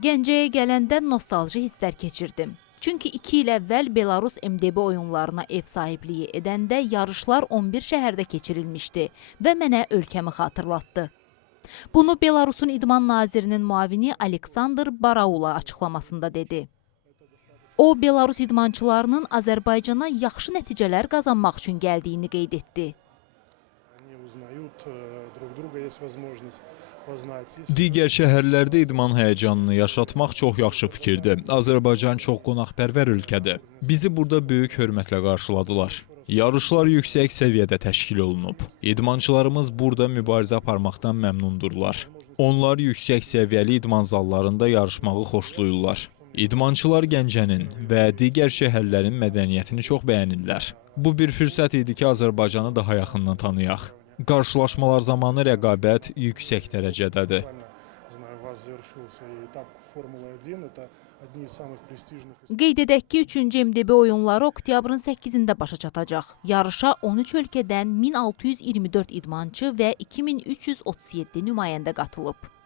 Gəncəyə gələndə nostalji hisslər keçirdim. Çünki 2 il əvvəl Belarus MDB oyunlarına ev sahibliyi edəndə yarışlar 11 şəhərdə keçirilmişdi və mənə ölkəmi xatırlatdı. Bunu Belarusun İdman Nazirinin müavini Aleksandr Baraula açıqlamasında dedi. O, Belarus idmançılarının Azərbaycana yaxşı nəticələr qazanmaq üçün gəldiyini qeyd etdi. Digər şəhərlərdə idman həyəcanını yaşatmaq çox yaxşı fikirdir. Azərbaycan çox qonaqpərvər ölkədir. Bizi burada böyük hörmətlə qarşıladılar. Yarışlar yüksək səviyyədə təşkil olunub. İdmançılarımız burada mübarizə aparmaqdan məmnundurlar. Onlar yüksək səviyyəli idman zallarında yarışmağı xoşlayırlar. İdmançılar Gəncənin və digər şəhərlərin mədəniyyətini çox bəyənirlər. Bu bir fürsət idi ki, Azərbaycanı daha yaxından tanıyaq. Qarşılaşmalar zamanı rəqabət yüksək dərəcədədir. Qeyd edək ki, 3-cü MDB oyunları oktyabrın 8-də başa çatacaq. Yarışa 13 ölkədən 1624 idmançı və 2337 nümayəndə qatılıb.